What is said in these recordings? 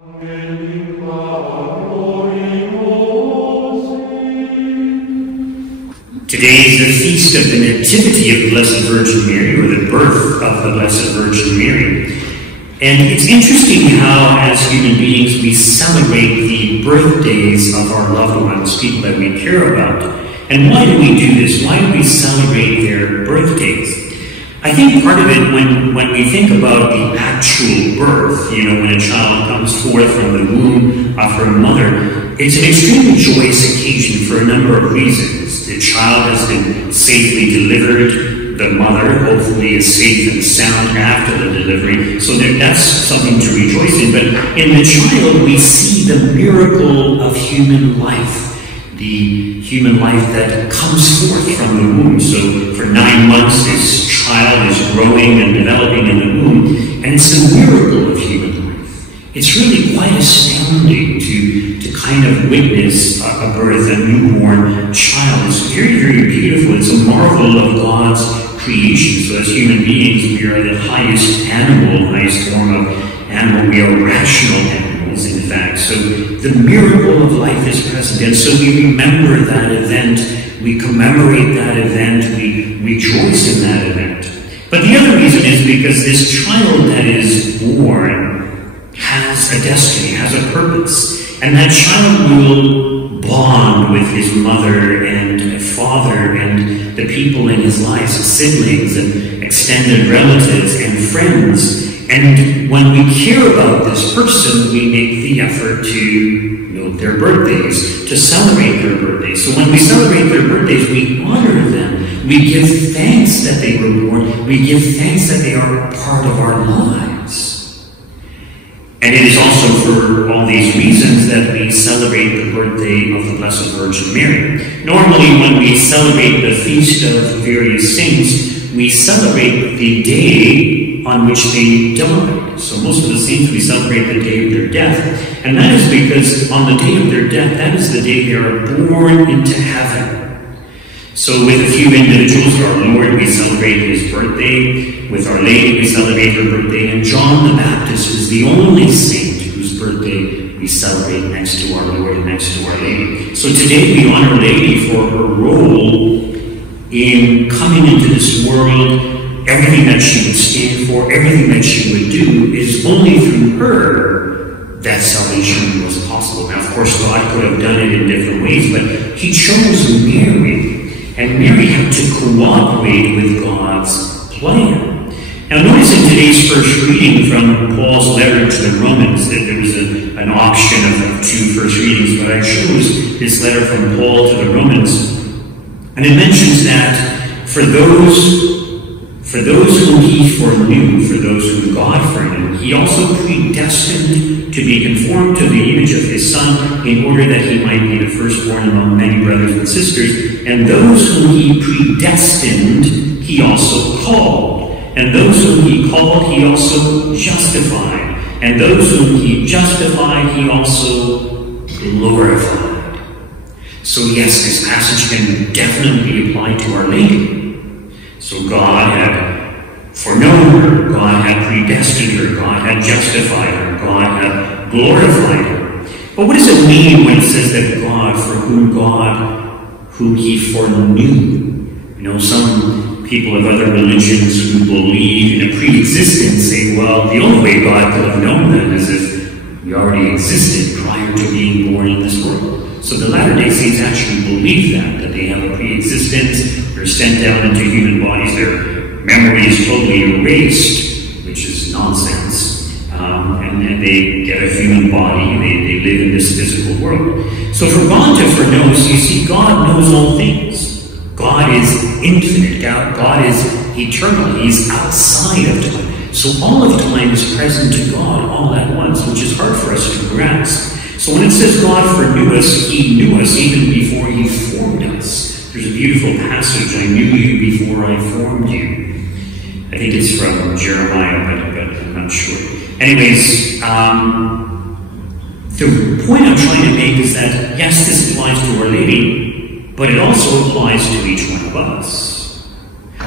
Today is the feast of the Nativity of the Blessed Virgin Mary, or the birth of the Blessed Virgin Mary. And it's interesting how, as human beings, we celebrate the birthdays of our loved ones, people that we care about. And why do we do this? Why do we celebrate their birthdays? I think part of it, when we think about the actual birth, when a child comes forth from the womb of her mother, it's an extremely joyous occasion for a number of reasons. The child has been safely delivered. The mother, hopefully, is safe and sound after the delivery. So that's something to rejoice in. But in the child, we see the miracle of human life. The human life that comes forth from the womb. So for 9 months, this child is growing and developing in the womb. And it's a miracle of human life. It's really quite astounding to kind of witness a birth, a newborn child. It's very, very beautiful. It's a marvel of God's creation. So as human beings, we are the highest form of animal. We are rational animals, in fact. So the miracle of life is present. And so we remember that event. We commemorate that event. We rejoice in that event. But the other reason is because this child that is born has a destiny, has a purpose. And that child will bond with his mother and father and the people in his life, his siblings and extended relatives and friends. And when we care about this person, we make the effort to note their birthdays, to celebrate their birthdays. So when we celebrate their birthdays, we honor them. We give thanks that they were born. We give thanks that they are a part of our lives. And it is also for all these reasons that we celebrate the birthday of the Blessed Virgin Mary. Normally, when we celebrate the feast of various saints, we celebrate the day on which they died. So most of the saints, we celebrate the day of their death. And that is because on the day of their death, that is the day they are born into heaven. So with a few individuals, our Lord, we celebrate his birthday. With Our Lady, we celebrate her birthday. And John the Baptist is the only saint whose birthday we celebrate next to our Lord and next to Our Lady. So today we honor Our Lady for her role in coming into this world. Everything that she would stand for, everything that she would do, is only through her that salvation was possible. Now, of course, God could have done it in different ways, but he chose Mary. And Mary had to cooperate with God's plan. Now notice in today's first reading from Paul's letter to the Romans, that there was an option of 2 first readings, but I chose this letter from Paul to the Romans. And it mentions that for those whom he foreknew, for those whom God foreknew, he also predestined to be conformed to the image of his Son, in order that he might be the firstborn among many brothers and sisters. And those whom he predestined, he also called. And those whom he called, he also justified. And those whom he justified, he also glorified. So yes, this passage can definitely be applied to Our Lady. So God had foreknown her, God had predestined her, God had justified her, God had glorified her. But what does it mean when it says that God, whom he foreknew? Some people of other religions who believe in a pre-existence say, well, the only way God could have known that is if we already existed prior to being born in this world. So the Latter-day Saints actually believe that they have a pre-existence, they're sent down into human bodies, their memory is totally erased, which is nonsense, and they get a human body, they live in this physical world. So for God to foreknow, you see, God knows all things. God is infinite, God is eternal, he's outside of time. So all of time is present to God all at once, which is hard for us to grasp. So when it says God foreknew us, he knew us even before he formed us. There's a beautiful passage, I knew you before I formed you. I think it's from Jeremiah, but I'm not sure. Anyways, the point I'm trying to make is that, yes, this applies to Our Lady, but it also applies to each one of us.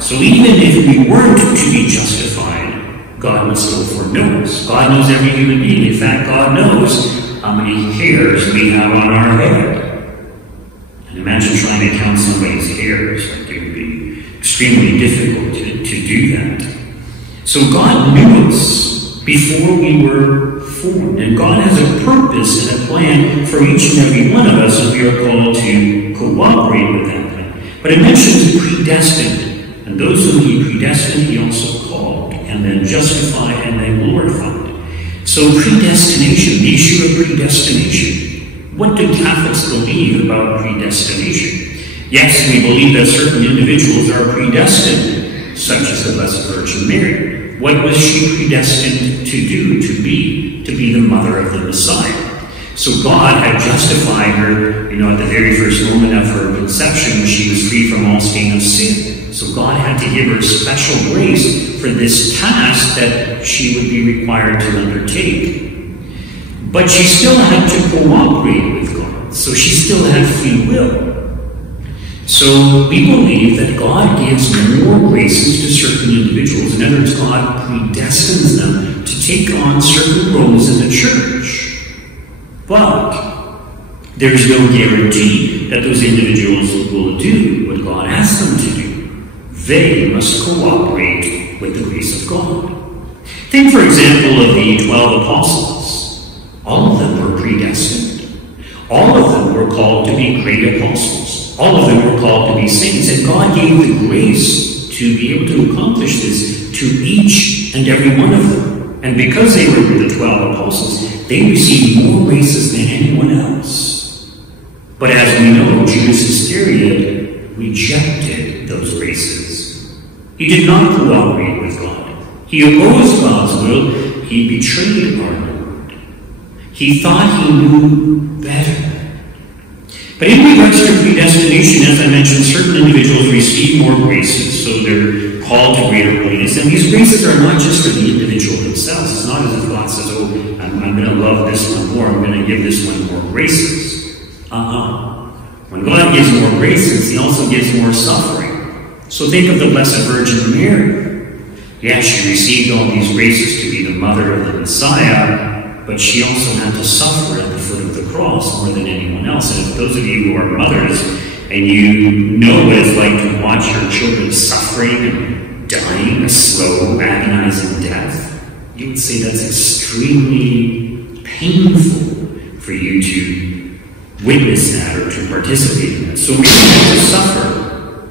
So even if we weren't to be justified, God would still foreknow us. us. God knows every human being. In fact, God knows how many hairs we have on our head. And imagine trying to count somebody's hairs. Like, it would be extremely difficult to do that. So God knew us before we were formed. And God has a purpose and a plan for each and every one of us, and we are called to cooperate with that plan. But it mentions predestined. And those whom he predestined, he also called, and then justified, and then glorified. So predestination, the issue of predestination. What do Catholics believe about predestination? Yes, we believe that certain individuals are predestined, such as the Blessed Virgin Mary. What was she predestined to do, to be? To be the mother of the Messiah. So God had justified her, at the very first moment of her conception, when she was free from all stain of sin. So God had to give her special grace for this task that she would be required to undertake. But she still had to cooperate with God. So she still had free will. So we believe that God gives more graces to certain individuals. In other words, God predestines them to take on certain roles in the church. But there is no guarantee that those individuals will do what God asks them to do. They must cooperate with the grace of God. Think, for example, of the 12 apostles. All of them were predestined. All of them were called to be great apostles. All of them were called to be saints. And God gave the grace to be able to accomplish this to each and every one of them. And because they were the 12 apostles, they received more graces than anyone else. But as we know, Judas Iscariot rejected those graces. He did not cooperate with God. He opposed God's will. He betrayed our Lord. He thought he knew better. But in regards to predestination, as I mentioned, certain individuals receive more graces, so they're called to greater holiness. And these graces are not just for the individual themselves. It's not as if God says, oh, I'm going to love this one more. I'm going to give this one more graces. When God gives more graces, he also gives more suffering. So think of the Blessed Virgin Mary. Yes, she received all these graces to be the mother of the Messiah, but she also had to suffer at the foot of the cross more than anyone else. And if those of you who are mothers, and you know what it's like to watch your children suffering and dying a slow, agonizing death, you would say that's extremely painful for you to witness that or to participate in that. So we have to suffer.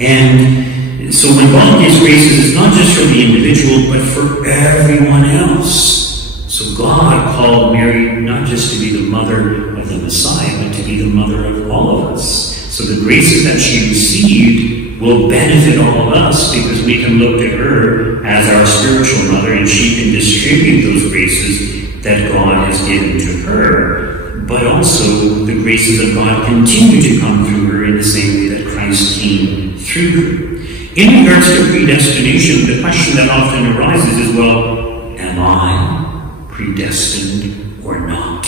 And so when God gives graces, it's not just for the individual, but for everyone else. So God called Mary not just to be the mother of the Messiah, but to be the mother of all of us. So the graces that she received will benefit all of us, because we can look to her as our spiritual mother, and she can distribute those graces that God has given to her. But also, the graces of God continue to come through her in the same way that Christ came through her. In regards to predestination, the question that often arises is, well, am I predestined or not?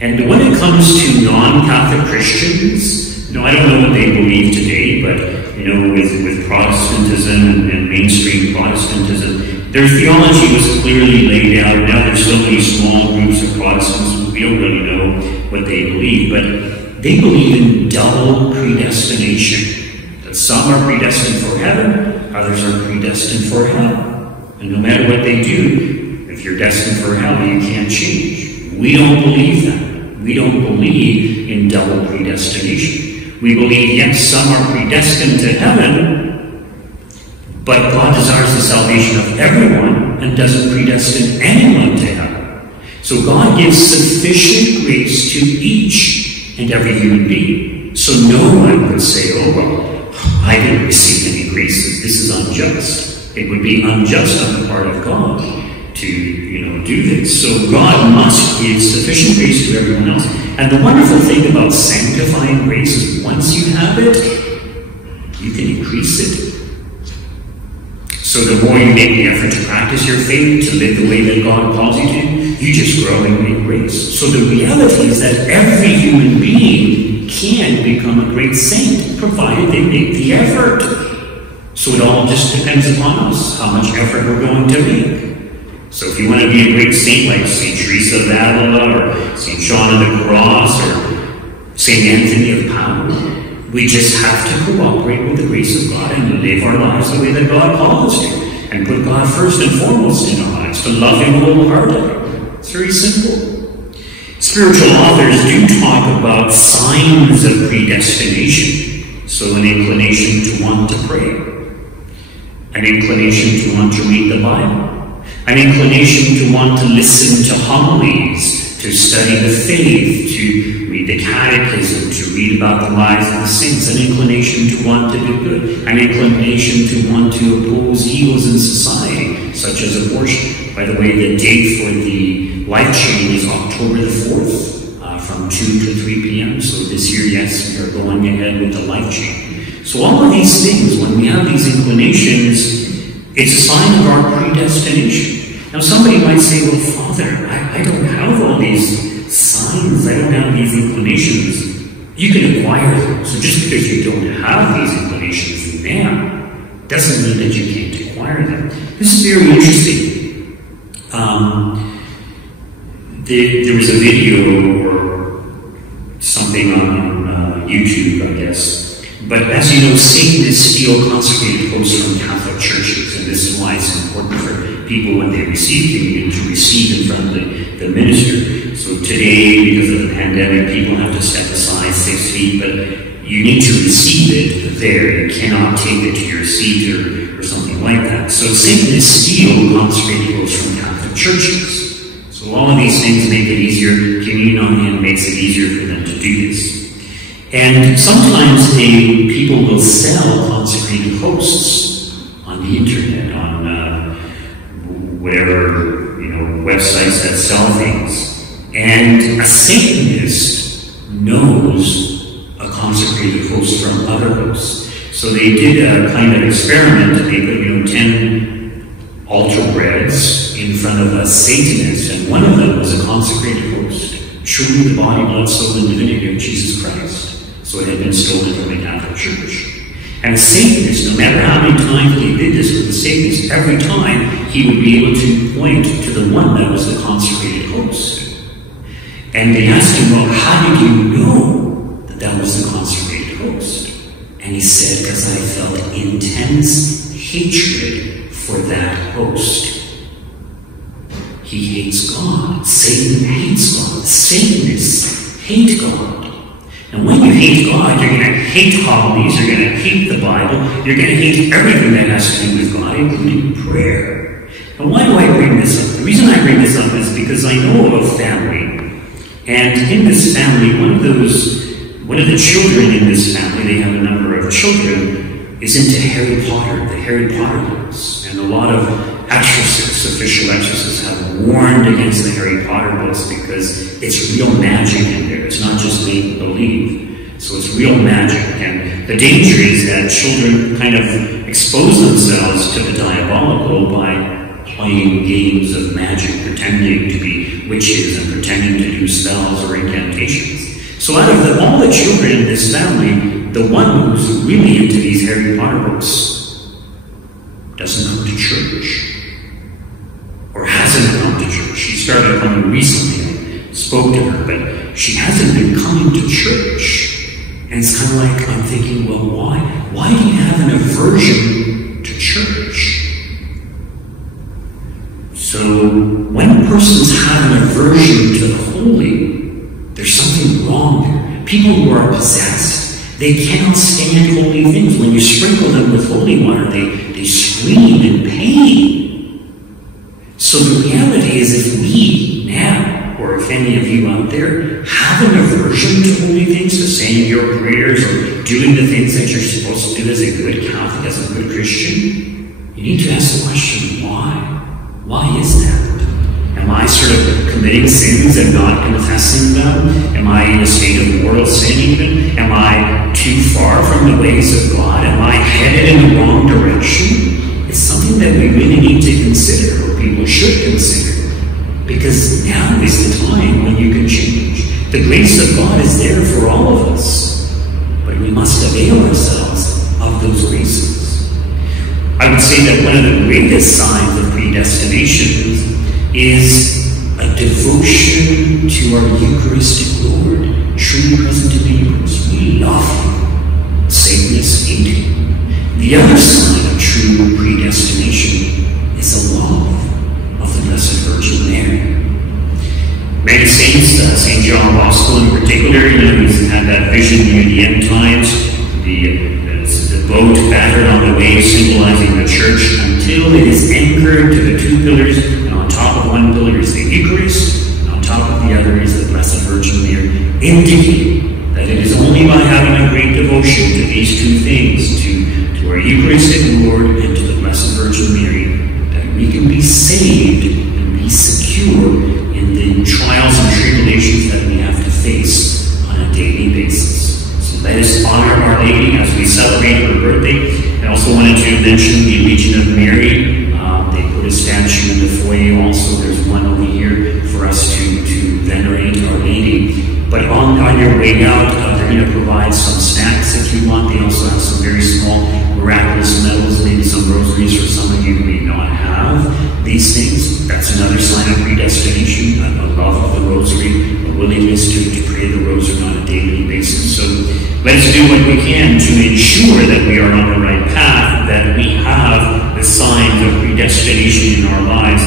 And when it comes to non-Catholic Christians, I don't know what they believe today, but with Protestantism and mainstream Protestantism, their theology was clearly laid out. Now there's so many small groups of Protestants, we don't really know what they believe, but they believe in double predestination. That some are predestined for heaven, others are predestined for hell. And no matter what they do, if you're destined for hell, you can't change. We don't believe that. We don't believe in double predestination. We believe, yes, some are predestined to heaven, but God desires the salvation of everyone and doesn't predestine anyone to heaven. So God gives sufficient grace to each and every human being. So no one would say, oh, well, I didn't receive any graces. This is unjust. It would be unjust on the part of God to, do this. So God must give sufficient grace to everyone else. And the wonderful thing about sanctifying grace is once you have it, you can increase it. So the more you make the effort to practice your faith, to live the way that God calls you to, you just grow in grace. So the reality is that every human being can become a great saint, provided they make the effort. So it all just depends upon us, how much effort we're going to make. So if you want to be a great saint like St. Teresa of Avila or St. John of the Cross or St. Anthony of Padua, we just have to cooperate with the grace of God and live our lives the way that God called us to, and put God first and foremost in our lives, to love Him wholeheartedly. It's very simple. Spiritual authors do talk about signs of predestination. So an inclination to want to pray, an inclination to want to read the Bible, an inclination to want to listen to homilies, to study the faith, to read the catechism, to read about the lives of the saints, an inclination to want to do good, an inclination to want to oppose evils in society, such as abortion. By the way, the date for the life chain is October the 4th, from 2 to 3 p.m. So this year, yes, we are going ahead with the life chain. So all of these things, when we have these inclinations, it's a sign of our predestination. Now somebody might say, well, Father, I don't have all these signs, I don't have these inclinations. You can acquire them. So just because you don't have these inclinations now, doesn't mean that you can't acquire them. This is very interesting. There was a video or something on YouTube, I guess. But as you know, Satanists steal consecrated hosts from Catholic churches, and this is why it's important for people when they receive communion to receive in front of the minister. So today, because of the pandemic, people have to step aside 6 feet, but you need to receive it there. You cannot take it to your seat or something like that. So Satanists steal consecrated hosts from Catholic churches. So all of these things make it easier. Communion on hand makes it easier for them to do this. And sometimes people will sell consecrated hosts on the internet, on whatever, websites that sell things. And a Satanist knows a consecrated host from other hosts. So they did a kind of experiment. They put, 10 altar breads in front of a Satanist, and one of them was a consecrated host, truly the body, blood, soul, and divinity of Jesus Christ. So it had been stolen from the Catholic Church. And the Satanist, no matter how many times he did this with the Satanist, every time he would be able to point to the one that was the consecrated host. And they asked him, well, how did you know that that was the consecrated host? And he said, because I felt intense hatred for that host. He hates God. Satan hates God. Satanists hate God. And when you hate God, you're going to hate homilies, you're going to hate the Bible, you're going to hate everything that has to do with God, including prayer. And why do I bring this up? The reason I bring this up is because I know of a family, and in this family, one of the children in this family, they have a number of children, is into Harry Potter, the Harry Potter books. And a lot of official exorcists have warned against the Harry Potter books because it's real magic in there. It's not just make believe. So it's real magic. And the danger is that children kind of expose themselves to the diabolical by playing games of magic, pretending to be witches and pretending to do spells or incantations. So out of all the children in this family, the one who's really into these Harry Potter books doesn't come to church. Or hasn't come to church. She started coming recently. I spoke to her, but she hasn't been coming to church. And it's kind of like, I'm thinking, well, why? Why do you have an aversion to church? So, when persons have an aversion to the holy, there's something wrong there. People who are possessed, they cannot stand holy things. When you sprinkle them with holy water, they scream in pain. So the reality is, if we now, or if any of you out there, have an aversion to holy things, to saying your prayers or doing the things that you're supposed to do as a good Catholic, as a good Christian, you need to ask the question, why? Why is that? Am I sort of committing sins and not confessing them? Am I in a state of moral sin even? Am I too far from the ways of God? Am I headed in the wrong direction? It's something that we really need to consider, or people should consider, because now is the time when you can change. The grace of God is there for all of us, but we must avail ourselves of those graces. I would say that one of the greatest signs of predestination is a devotion to our Eucharistic Lord, truly present in the Eucharist. We love Him. Satan is hated. The other sign of true predestination is a love of the Blessed Virgin Mary. Many saints, St. John Bosco in particular, he's had that vision near the end times, the boat battered on the waves symbolizing the church until it is anchored to the two pillars, and on top of one pillar is the Eucharist, and on top of the other is the Blessed Virgin Mary, indicating that it is only by having a great devotion to these two things, to our Eucharistic Lord and to the Blessed Virgin Mary, that we can be saved and be secure in the trials and tribulations that we have to face on a daily basis. So let us honor Our Lady as we celebrate her birthday. I also wanted to mention the Legion of Mary. They put a statue in the foyer also. There's one over here for us to venerate Our Lady. But on your way out, they're going to provide some snacks if you want. They also have some very small miraculous medals, maybe some rosaries for some of you who may not have these things. That's another sign of predestination, a love of the rosary, a willingness to pray the rosary on a daily basis. So let's do what we can to ensure that we are on the right path, that we have the signs of predestination in our lives,